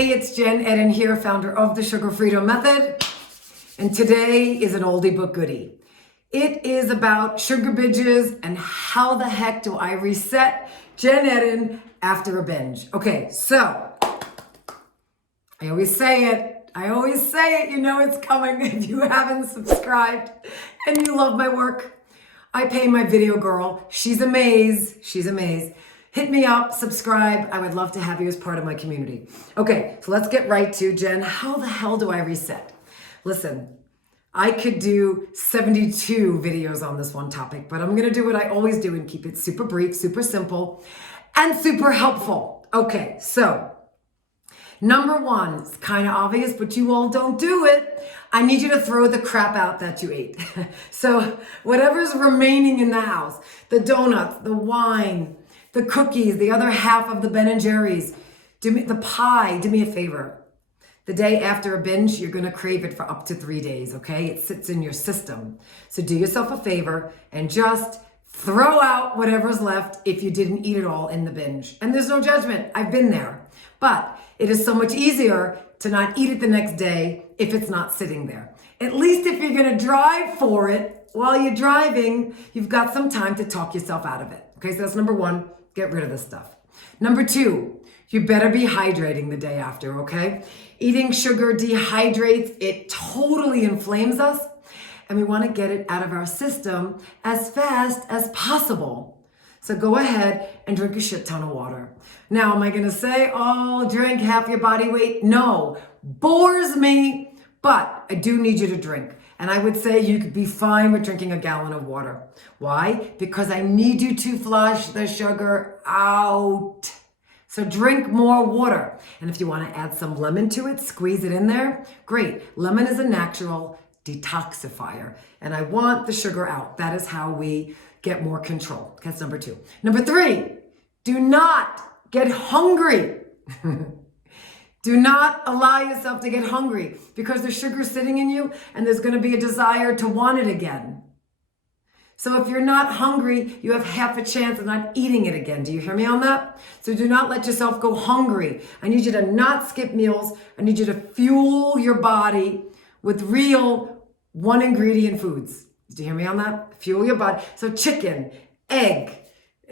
Hey, it's Jen Eden here, founder of the Sugar Freedom Method. And today is an oldie but goodie. It is about sugar binges and how the heck do I reset Jen Eden after a binge. Okay, so I always say it, you know it's coming if you haven't subscribed and you love my work. I pay my video girl. She's amazing. Hit me up, subscribe. I would love to have you as part of my community. Okay, so let's get right to Jen. How the hell do I reset? Listen, I could do 72 videos on this one topic, but I'm gonna do what I always do and keep it super brief, super simple, and super helpful. Okay, so number one, it's kind of obvious, but you all don't do it. I need you to throw the crap out that you ate. So whatever's remaining in the house, the donuts, the wine, the cookies, the other half of the Ben & Jerry's, the pie, do me a favor. The day after a binge, you're gonna crave it for up to 3 days, okay? It sits in your system. So do yourself a favor and just throw out whatever's left if you didn't eat it all in the binge. And there's no judgment, I've been there. But it is so much easier to not eat it the next day if it's not sitting there. At least if you're gonna drive for it, while you're driving, you've got some time to talk yourself out of it. Okay, so that's number one, get rid of this stuff. Number two, you better be hydrating the day after, okay? Eating sugar dehydrates, it totally inflames us, and we wanna get it out of our system as fast as possible. So go ahead and drink a shit ton of water. Now, am I gonna say, oh, drink half your body weight? No, bores me, but I do need you to drink. And I would say you could be fine with drinking a gallon of water. Why? Because I need you to flush the sugar out. So drink more water. And if you want to add some lemon to it, squeeze it in there, great. Lemon is a natural detoxifier. And I want the sugar out. That is how we get more control. That's number two. Number three, do not get hungry. Do not allow yourself to get hungry because the sugar's sitting in you and there's going to be a desire to want it again. So if you're not hungry, you have half a chance of not eating it again. Do you hear me on that? So do not let yourself go hungry. I need you to not skip meals. I need you to fuel your body with real one ingredient foods. Do you hear me on that? Fuel your body. So chicken, egg,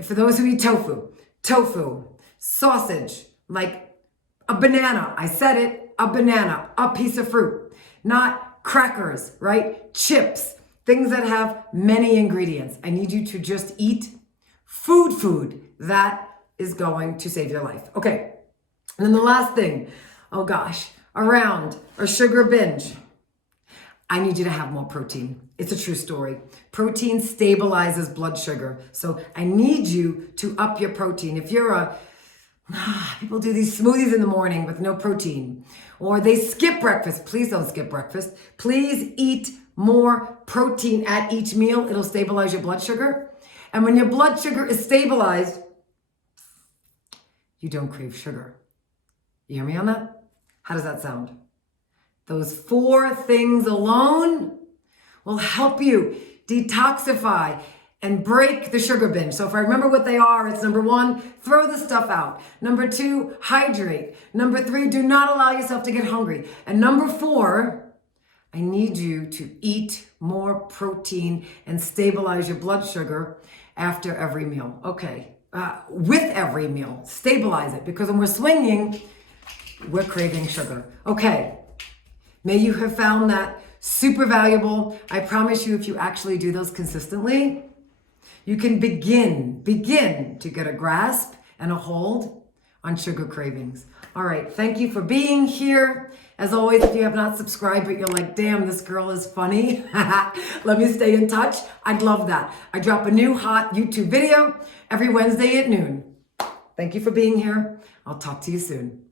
for those who eat tofu, sausage, like a banana, I said it, a banana, a piece of fruit, not crackers, right? Chips, things that have many ingredients. I need you to just eat food that is going to save your life. Okay, and then the last thing, oh gosh, around a sugar binge, I need you to have more protein. It's a true story. Protein stabilizes blood sugar. So I need you to up your protein. If you're people do these smoothies in the morning with no protein, or they skip breakfast. Please don't skip breakfast. Please eat more protein at each meal. It'll stabilize your blood sugar. And when your blood sugar is stabilized, you don't crave sugar. You hear me on that? How does that sound? Those 4 things alone will help you detoxify and break the sugar binge. So if I remember what they are, it's number 1, throw the stuff out. Number 2, hydrate. Number 3, do not allow yourself to get hungry. And number 4, I need you to eat more protein and stabilize your blood sugar after every meal. Okay, with every meal, stabilize it, because when we're swinging, we're craving sugar. Okay, may you have found that super valuable. I promise you, if you actually do those consistently, you can begin to get a grasp and a hold on sugar cravings. All right, thank you for being here. As always, if you have not subscribed, but you're like, damn, this girl is funny, let me stay in touch. I'd love that. I drop a new hot YouTube video every Wednesday at noon. Thank you for being here. I'll talk to you soon.